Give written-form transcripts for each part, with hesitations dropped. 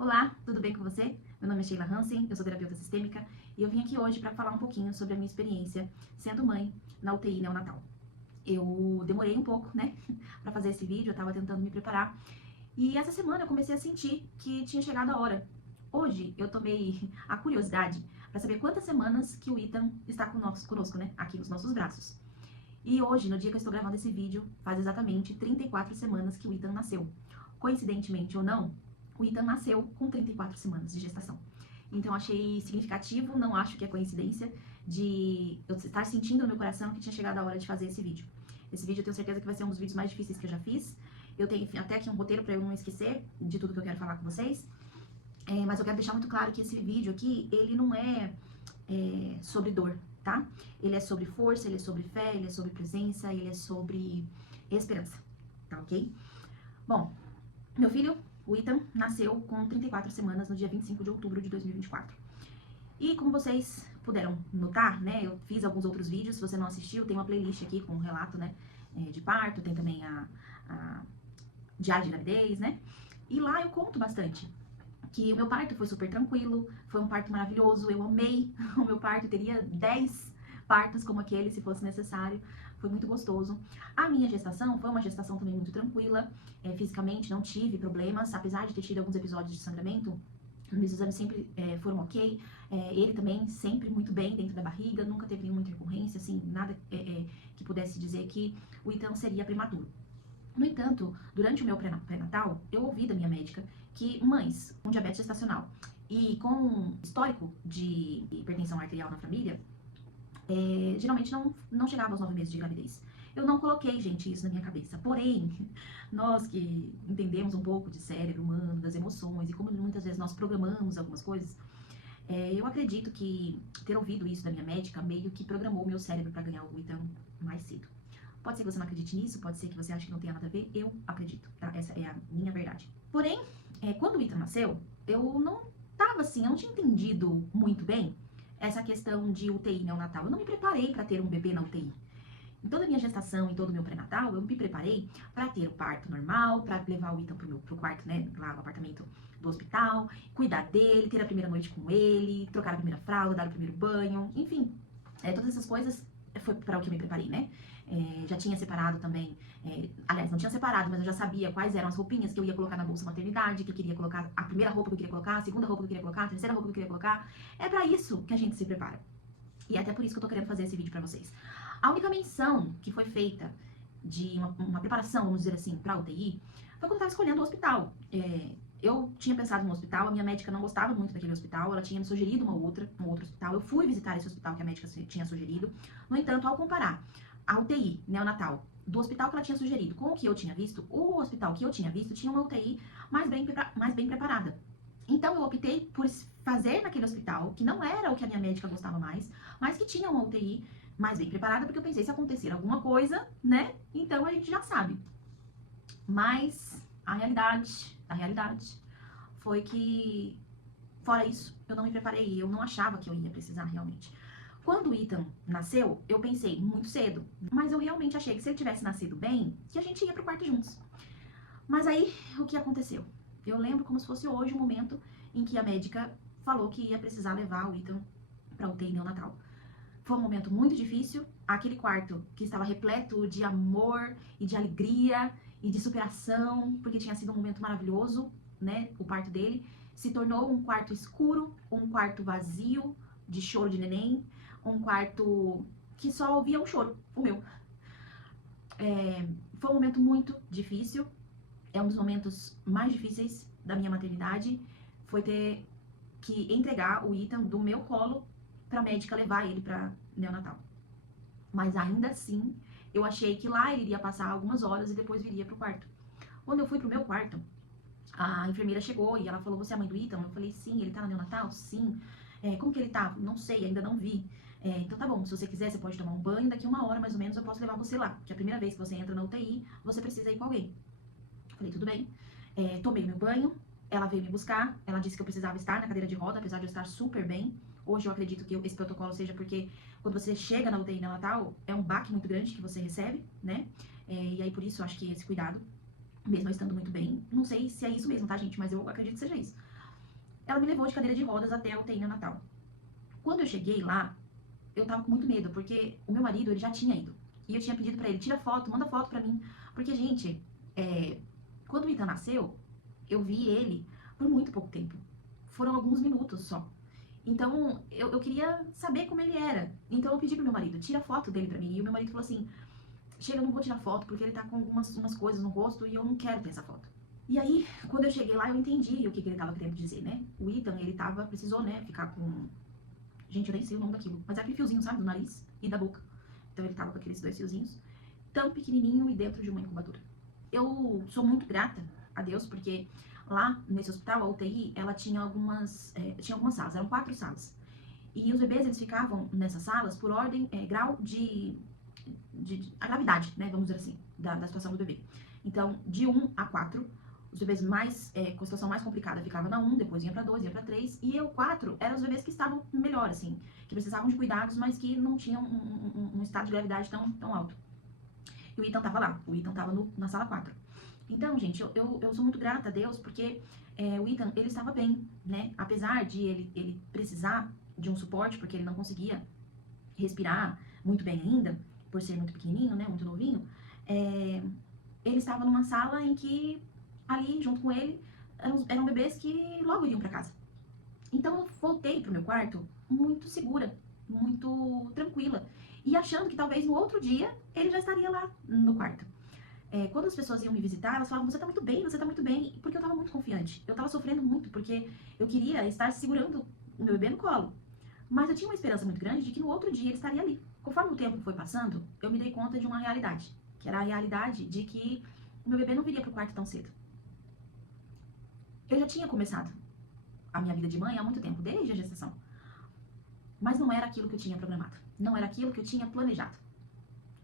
Olá, tudo bem com você? Meu nome é Sheila Hansen, eu sou terapeuta sistêmica e eu vim aqui hoje para falar um pouquinho sobre a minha experiência sendo mãe na UTI neonatal. Eu demorei um pouco, né, para fazer esse vídeo, eu tava tentando me preparar e essa semana eu comecei a sentir que tinha chegado a hora. Hoje eu tomei a curiosidade para saber quantas semanas que o Ethan está conosco, né, aqui nos nossos braços. E hoje, no dia que eu estou gravando esse vídeo, faz exatamente 34 semanas que o Ethan nasceu. Coincidentemente ou não, o Ethan nasceu com 34 semanas de gestação. Então achei significativo, não acho que é coincidência, de eu estar sentindo no meu coração que tinha chegado a hora de fazer esse vídeo. Esse vídeo eu tenho certeza que vai ser um dos vídeos mais difíceis que eu já fiz. Eu tenho até aqui um roteiro para eu não esquecer de tudo que eu quero falar com vocês. Mas eu quero deixar muito claro que esse vídeo aqui, ele não é sobre dor, tá? Ele é sobre força, ele é sobre fé, ele é sobre presença, ele é sobre esperança, tá ok? Bom, meu filho, o Ethan, nasceu com 34 semanas no dia 25 de outubro de 2024. E como vocês puderam notar, né, eu fiz alguns outros vídeos, se você não assistiu, tem uma playlist aqui com um relato, né, de parto, tem também a diária de gravidez, né? E lá eu conto bastante que o meu parto foi super tranquilo, foi um parto maravilhoso, eu amei o meu parto, teria 10 partos como aquele se fosse necessário, foi muito gostoso. A minha gestação foi uma gestação também muito tranquila, fisicamente não tive problemas, apesar de ter tido alguns episódios de sangramento, meus exames sempre foram ok, ele também sempre muito bem dentro da barriga, nunca teve nenhuma intercorrência, assim, nada que pudesse dizer que o Ethan seria prematuro. No entanto, durante o meu pré-natal, eu ouvi da minha médica que mães com diabetes gestacional e com histórico de hipertensão arterial na família, geralmente não chegava aos 9 meses de gravidez. Eu não coloquei, gente, isso na minha cabeça. Porém, nós que entendemos um pouco de cérebro humano, das emoções e como muitas vezes nós programamos algumas coisas, eu acredito que ter ouvido isso da minha médica meio que programou meu cérebro para ganhar o Ethan mais cedo. Pode ser que você não acredite nisso, pode ser que você ache que não tenha nada a ver, eu acredito, tá? Essa é a minha verdade. Porém, quando o Ethan nasceu, eu não tava assim, eu não tinha entendido muito bem essa questão de UTI neonatal. Eu não me preparei para ter um bebê na UTI. Em toda a minha gestação, em todo o meu pré-natal, eu me preparei para ter o parto normal, para levar o Ethan pro quarto, né, lá no apartamento do hospital, cuidar dele, ter a primeira noite com ele, trocar a primeira fralda, dar o primeiro banho, enfim, todas essas coisas foi para o que eu me preparei, né? Já tinha separado também, aliás, não tinha separado, mas eu já sabia quais eram as roupinhas que eu ia colocar na bolsa maternidade, que eu queria colocar, a primeira roupa que eu queria colocar, a segunda roupa que eu queria colocar, a terceira roupa que eu queria colocar. É para isso que a gente se prepara. E é até por isso que eu tô querendo fazer esse vídeo pra vocês. A única menção que foi feita de uma preparação, vamos dizer assim, pra UTI, foi quando eu tava escolhendo o hospital. Eu tinha pensado no hospital, a minha médica não gostava muito daquele hospital, ela tinha me sugerido um outro hospital. Eu fui visitar esse hospital que a médica tinha sugerido. No entanto, ao comparar a UTI neonatal do hospital que ela tinha sugerido com o que eu tinha visto, o hospital que eu tinha visto tinha uma UTI mais bem preparada. Então eu optei por fazer naquele hospital, que não era o que a minha médica gostava mais, mas que tinha uma UTI mais bem preparada, porque eu pensei, se acontecer alguma coisa, né, então a gente já sabe. Mas a realidade foi que, fora isso, eu não me preparei, eu não achava que eu ia precisar realmente. Quando o Ethan nasceu, eu pensei muito cedo, mas eu realmente achei que se ele tivesse nascido bem, que a gente ia pro quarto juntos. Mas aí, o que aconteceu? Eu lembro como se fosse hoje o momento em que a médica falou que ia precisar levar o Ethan pra UTI neonatal. Foi um momento muito difícil, aquele quarto que estava repleto de amor e de alegria e de superação, porque tinha sido um momento maravilhoso, né, o parto dele, se tornou um quarto escuro, um quarto vazio, de choro de neném, um quarto que só ouvia um choro, o meu. Foi um momento muito difícil, é um dos momentos mais difíceis da minha maternidade, foi ter que entregar o Ethan do meu colo pra médica levar ele pra neonatal. Mas ainda assim, eu achei que lá ele iria passar algumas horas e depois viria pro quarto. Quando eu fui pro meu quarto, a enfermeira chegou e ela falou, você é a mãe do Ethan? Eu falei, sim, ele tá na neonatal? Sim. Como que ele tá? Não sei, ainda não vi. Então tá bom, se você quiser, você pode tomar um banho, daqui uma hora mais ou menos eu posso levar você lá. Que a primeira vez que você entra na UTI, você precisa ir com alguém. Falei, tudo bem. Tomei meu banho, ela veio me buscar, ela disse que eu precisava estar na cadeira de roda, apesar de eu estar super bem. Hoje eu acredito que esse protocolo seja porque quando você chega na UTI neonatal, é um baque muito grande que você recebe, né? E aí por isso eu acho que esse cuidado, mesmo eu estando muito bem, não sei se é isso mesmo, tá, gente? Mas eu acredito que seja isso. ela me levou de cadeira de rodas até a UTI neonatal. Quando eu cheguei lá, eu tava com muito medo, porque o meu marido, ele já tinha ido. E eu tinha pedido pra ele, tira foto, manda foto pra mim. Porque, gente, quando o Ethan nasceu, eu vi ele por muito pouco tempo. Foram alguns minutos só. Então, eu queria saber como ele era. Então, eu pedi pro meu marido, tira foto dele pra mim. E o meu marido falou assim, chega, eu não vou tirar foto, porque ele tá com umas coisas no rosto e eu não quero ter essa foto. E aí, quando eu cheguei lá, eu entendi o que ele tava querendo dizer, né? O Ethan, ele precisou, né, ficar com... Gente, eu nem sei o nome daquilo, mas é aquele fiozinho, sabe, do nariz e da boca. Então, ele tava com aqueles 2 fiozinhos, tão pequenininho e dentro de uma incubadora. Eu sou muito grata a Deus, porque lá nesse hospital, a UTI, ela tinha algumas salas, eram 4 salas. E os bebês, eles ficavam nessas salas por ordem, grau de a gravidade, né, vamos dizer assim, da situação do bebê. Então, de 1 a 4, os bebês com a situação mais complicada ficavam na 1, depois ia pra 2, ia pra 3, e o 4 eram os bebês que estavam melhor, assim, que precisavam de cuidados, mas que não tinham um estado de gravidade tão alto. E o Ethan tava lá, o Ethan tava na sala 4. Então, gente, eu sou muito grata a Deus, porque o Ethan, ele estava bem, né, apesar de ele precisar de um suporte, porque ele não conseguia respirar muito bem ainda, por ser muito pequenininho, né, muito novinho, ele estava numa sala em que, ali, junto com ele, eram bebês que logo iriam para casa. Então, eu voltei pro meu quarto muito segura, muito tranquila, e achando que talvez no outro dia ele já estaria lá no quarto. Quando as pessoas iam me visitar, elas falavam, você tá muito bem, porque eu tava muito confiante. Eu tava sofrendo muito, porque eu queria estar segurando o meu bebê no colo. Mas eu tinha uma esperança muito grande de que no outro dia ele estaria ali. Conforme o tempo foi passando, eu me dei conta de uma realidade, que era a realidade de que o meu bebê não viria pro quarto tão cedo. Eu já tinha começado a minha vida de mãe há muito tempo, desde a gestação. Mas não era aquilo que eu tinha programado, não era aquilo que eu tinha planejado.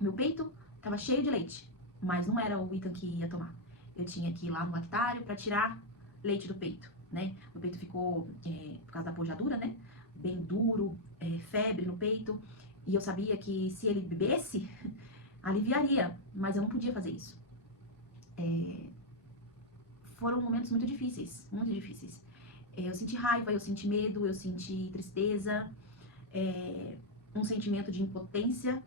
Meu peito estava cheio de leite, mas não era o Ethan que ia tomar. Eu tinha que ir lá no lactário para tirar leite do peito, né? Meu peito ficou, por causa da pojadura, né? Bem duro, febre no peito. E eu sabia que se ele bebesse, aliviaria, mas eu não podia fazer isso. Foram momentos muito difíceis, muito difíceis. Eu senti raiva, eu senti medo, eu senti tristeza, um sentimento de impotência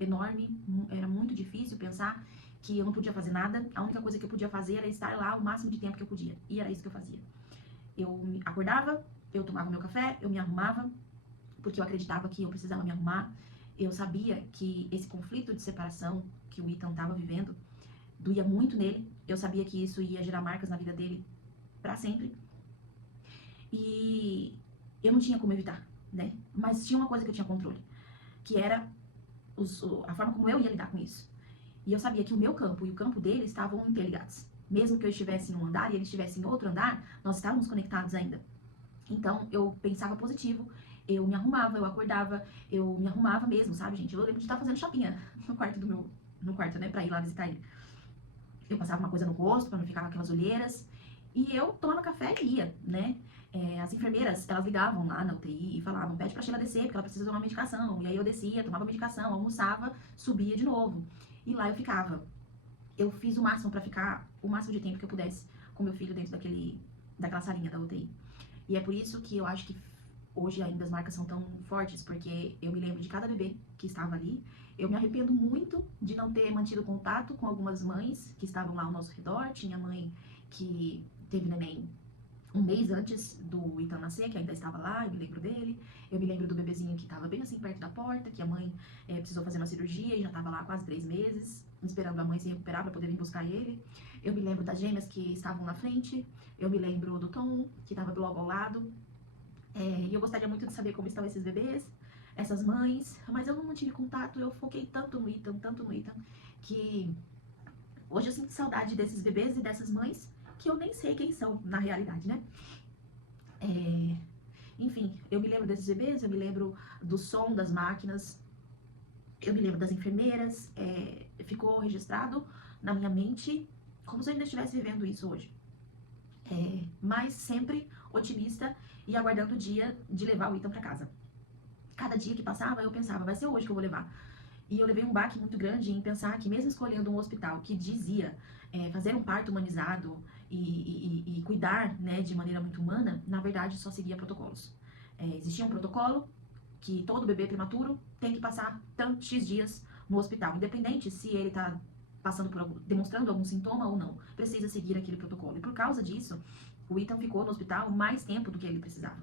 enorme. Era muito difícil pensar que eu não podia fazer nada. A única coisa que eu podia fazer era estar lá o máximo de tempo que eu podia. E era isso que eu fazia. Eu acordava, eu tomava meu café, eu me arrumava, porque eu acreditava que eu precisava me arrumar. Eu sabia que esse conflito de separação que o Ethan estava vivendo doía muito nele. Eu sabia que isso ia gerar marcas na vida dele para sempre. E eu não tinha como evitar, né? Mas tinha uma coisa que eu tinha controle, que era a forma como eu ia lidar com isso. E eu sabia que o meu campo e o campo dele estavam interligados. Mesmo que eu estivesse em um andar e ele estivesse em outro andar, nós estávamos conectados ainda. Então, eu pensava positivo, eu me arrumava, eu acordava, eu me arrumava mesmo, sabe, gente? Eu lembro de estar fazendo chapinha no quarto, né, pra ir lá visitar ele. Eu passava uma coisa no rosto pra não ficar com aquelas olheiras, e eu tomava café e ia, né? As enfermeiras, elas ligavam lá na UTI e falavam, pede pra Sheila descer, porque ela precisa tomar medicação. E aí eu descia, tomava medicação, almoçava, subia de novo. E lá eu ficava. Eu fiz o máximo pra ficar o máximo de tempo que eu pudesse com meu filho dentro daquela salinha da UTI. E é por isso que eu acho que hoje ainda as marcas são tão fortes, porque eu me lembro de cada bebê que estava ali. Eu me arrependo muito de não ter mantido contato com algumas mães que estavam lá ao nosso redor. Tinha mãe que teve neném um mês antes do Ethan nascer, que ainda estava lá, eu me lembro dele. Eu me lembro do bebezinho que estava bem assim perto da porta, que a mãe precisou fazer uma cirurgia e já estava lá há quase 3 meses, esperando a mãe se recuperar para poder vir buscar ele. Eu me lembro das gêmeas que estavam na frente. Eu me lembro do Tom, que estava logo ao lado. E eu gostaria muito de saber como estão esses bebês, essas mães, mas eu não mantive contato. Eu foquei tanto no Ethan, que hoje eu sinto saudade desses bebês e dessas mães, que eu nem sei quem são na realidade, né? Enfim, eu me lembro desses bebês, eu me lembro do som das máquinas, eu me lembro das enfermeiras. Ficou registrado na minha mente como se eu ainda estivesse vivendo isso hoje. Mas sempre otimista e aguardando o dia de levar o Ethan pra casa. Cada dia que passava, eu pensava, vai ser hoje que eu vou levar. E eu levei um baque muito grande em pensar que mesmo escolhendo um hospital que dizia fazer um parto humanizado, e cuidar, né, de maneira muito humana, na verdade só seguia protocolos. Existia um protocolo que todo bebê prematuro tem que passar tantos X dias no hospital, independente se ele está demonstrando algum sintoma ou não, precisa seguir aquele protocolo. E por causa disso, o Ethan ficou no hospital mais tempo do que ele precisava.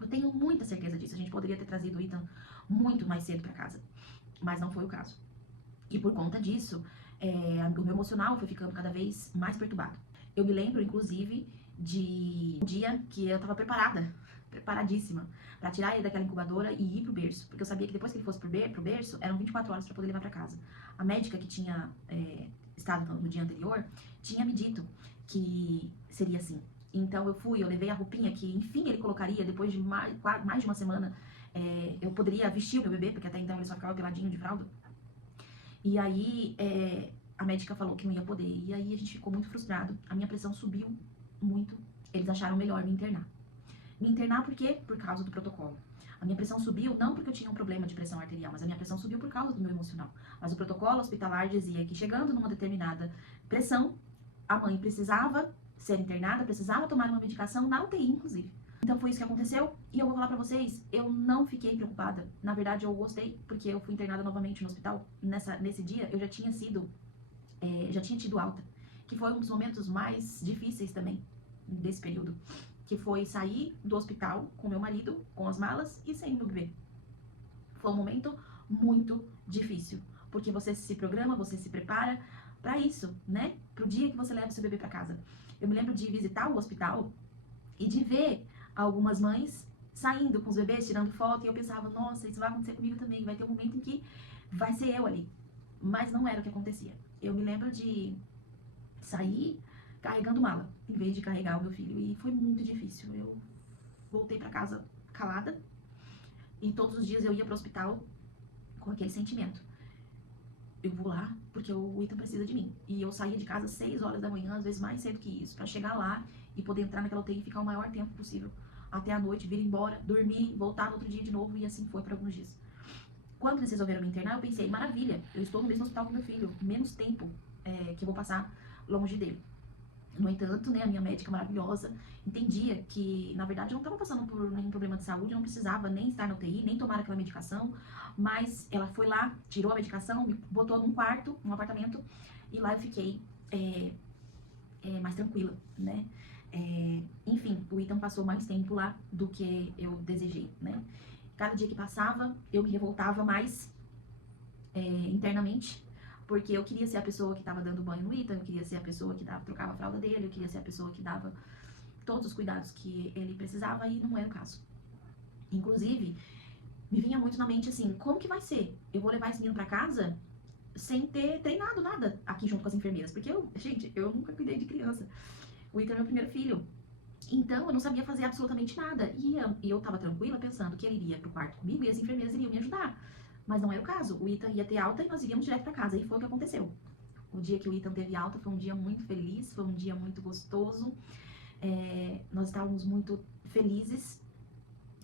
Eu tenho muita certeza disso. A gente poderia ter trazido o Ethan muito mais cedo para casa, mas não foi o caso. E por conta disso, o meu emocional foi ficando cada vez mais perturbado. Eu me lembro, inclusive, de um dia que eu estava preparadíssima, para tirar ele daquela incubadora e ir pro berço, porque eu sabia que depois que ele fosse pro berço, eram 24 horas para poder levar para casa. A médica que tinha estado no dia anterior tinha me dito que seria assim. Então eu levei a roupinha que, enfim, ele colocaria depois de mais de uma semana. Eu poderia vestir o meu bebê, porque até então ele só ficava peladinho de fralda. E aí a médica falou que não ia poder. E aí a gente ficou muito frustrado. A minha pressão subiu muito. Eles acharam melhor me internar. Me internar por quê? Por causa do protocolo. A minha pressão subiu não porque eu tinha um problema de pressão arterial, mas a minha pressão subiu por causa do meu emocional. Mas o protocolo hospitalar dizia que chegando numa determinada pressão, a mãe precisava ser internada, precisava tomar uma medicação na UTI, inclusive. Então foi isso que aconteceu e eu vou falar pra vocês, eu não fiquei preocupada. Na verdade eu gostei, porque eu fui internada novamente no hospital. Nesse dia eu já tinha tido alta, que foi um dos momentos mais difíceis também desse período, que foi sair do hospital com meu marido, com as malas e sem meu bebê. Foi um momento muito difícil, porque você se programa, você se prepara pra isso, né? Pro dia que você leva seu bebê pra casa. Eu me lembro de visitar o hospital e de ver algumas mães saindo com os bebês, tirando foto, e eu pensava, nossa, isso vai acontecer comigo também, vai ter um momento em que vai ser eu ali. Mas não era o que acontecia. Eu me lembro de sair carregando mala, em vez de carregar o meu filho, e foi muito difícil. Eu voltei pra casa calada, e todos os dias eu ia pro hospital com aquele sentimento. Eu vou lá porque o Ethan precisa de mim. E eu saía de casa às 6 horas da manhã, às vezes mais cedo que isso, pra chegar lá e poder entrar naquela UTI e ficar o maior tempo possível. Até a noite, vir embora, dormir, voltar no outro dia de novo, e assim foi por alguns dias. Quando eles resolveram me internar, eu pensei, maravilha, eu estou no mesmo hospital com meu filho, menos tempo que eu vou passar longe dele. No entanto, né, a minha médica maravilhosa entendia que, na verdade, eu não estava passando por nenhum problema de saúde, eu não precisava nem estar na UTI, nem tomar aquela medicação, mas ela foi lá, tirou a medicação, me botou num quarto, num apartamento, e lá eu fiquei mais tranquila, né? Enfim, o Ethan passou mais tempo lá do que eu desejei, né? Cada dia que passava, eu me revoltava mais internamente, porque eu queria ser a pessoa que estava dando banho no Ethan, eu queria ser a pessoa que trocava a fralda dele, eu queria ser a pessoa que dava todos os cuidados que ele precisava, e não era o caso. Inclusive, me vinha muito na mente assim, como que vai ser? Eu vou levar esse menino pra casa sem ter treinado nada aqui junto com as enfermeiras, porque eu nunca cuidei de criança. O Ethan é meu primeiro filho. Então, eu não sabia fazer absolutamente nada. E eu tava tranquila pensando que ele iria pro quarto comigo e as enfermeiras iriam me ajudar. Mas não era o caso. O Ethan ia ter alta e nós iríamos direto pra casa. E foi o que aconteceu. O dia que o Ethan teve alta foi um dia muito feliz, foi um dia muito gostoso. Nós estávamos muito felizes,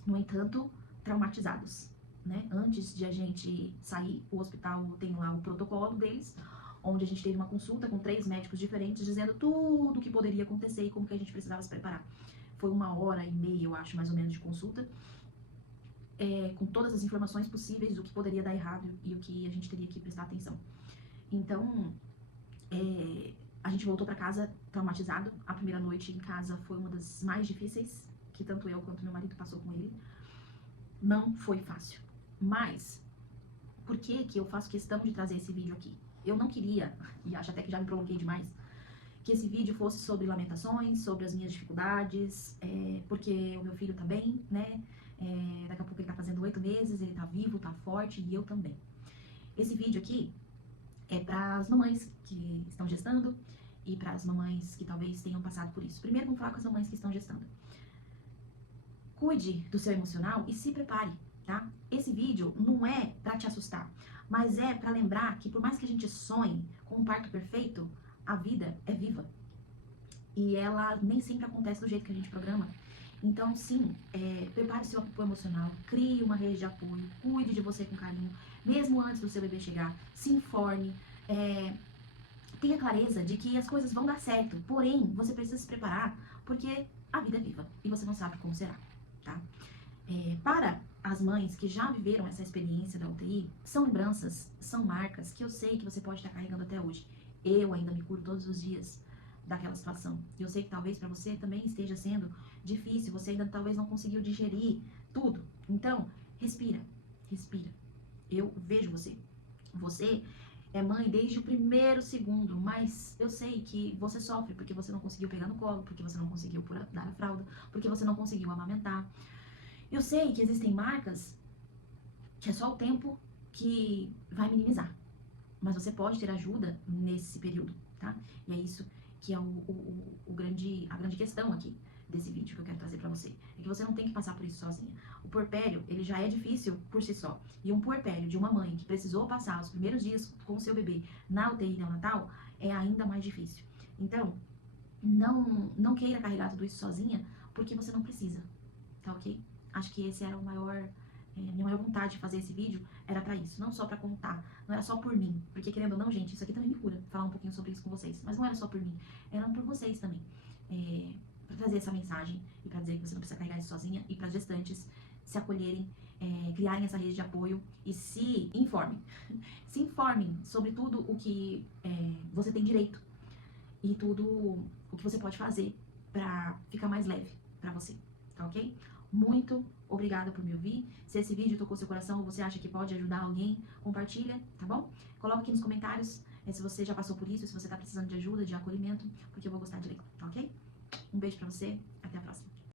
no entanto, traumatizados, né? Antes de a gente sair, o hospital tem lá o protocolo deles, onde a gente teve uma consulta com 3 médicos diferentes, dizendo tudo o que poderia acontecer e como que a gente precisava se preparar. Foi 1h30, eu acho, mais ou menos, de consulta, com todas as informações possíveis do que poderia dar errado e o que a gente teria que prestar atenção. Então, a gente voltou pra casa traumatizado. A primeira noite em casa foi uma das mais difíceis, que tanto eu quanto meu marido passou com ele. Não foi fácil. Mas, por que eu faço questão de trazer esse vídeo aqui? Eu não queria, e acho até que já me prolonguei demais, que esse vídeo fosse sobre lamentações, sobre as minhas dificuldades, porque o meu filho tá bem, né? Daqui a pouco ele tá fazendo 8 meses, ele tá vivo, tá forte, e eu também. Esse vídeo aqui é para as mamães que estão gestando e para as mamães que talvez tenham passado por isso. Primeiro, vamos falar com as mamães que estão gestando. Cuide do seu emocional e se prepare, tá? Esse vídeo não é para te assustar, mas é para lembrar que por mais que a gente sonhe com um parto perfeito, a vida é viva. E ela nem sempre acontece do jeito que a gente programa. Então, sim, prepare seu apoio emocional, crie uma rede de apoio, cuide de você com carinho, mesmo antes do seu bebê chegar, se informe, tenha clareza de que as coisas vão dar certo, porém, você precisa se preparar, porque a vida é viva e você não sabe como será, tá? Para as mães que já viveram essa experiência da UTI, são lembranças, são marcas que eu sei que você pode estar carregando até hoje. Eu ainda me curo todos os dias daquela situação. E eu sei que talvez para você também esteja sendo difícil, você ainda talvez não conseguiu digerir tudo. Então, respira, respira. Eu vejo você. Você é mãe desde o primeiro segundo, mas eu sei que você sofre porque você não conseguiu pegar no colo, porque você não conseguiu dar a fralda, porque você não conseguiu amamentar. Eu sei que existem marcas que é só o tempo que vai minimizar, mas você pode ter ajuda nesse período, tá? E é isso que é a grande questão aqui desse vídeo que eu quero trazer pra você. É que você não tem que passar por isso sozinha. O puerpério, ele já é difícil por si só. E um puerpério de uma mãe que precisou passar os primeiros dias com o seu bebê na UTI neonatal é ainda mais difícil. Então, não queira carregar tudo isso sozinha, porque você não precisa, tá ok? Acho que esse era minha maior vontade de fazer esse vídeo era pra isso, não só pra contar, não era só por mim, porque querendo ou não, gente, isso aqui também me cura, falar um pouquinho sobre isso com vocês, mas não era só por mim, era por vocês também, pra trazer essa mensagem e pra dizer que você não precisa carregar isso sozinha e para gestantes se acolherem, criarem essa rede de apoio e se informem, se informem sobre tudo o que você tem direito e tudo o que você pode fazer pra ficar mais leve pra você, tá ok? Muito obrigada por me ouvir. Se esse vídeo tocou seu coração ou você acha que pode ajudar alguém, compartilha, tá bom? Coloca aqui nos comentários se você já passou por isso, se você tá precisando de ajuda, de acolhimento, porque eu vou gostar de ler, tá ok? Um beijo pra você, até a próxima.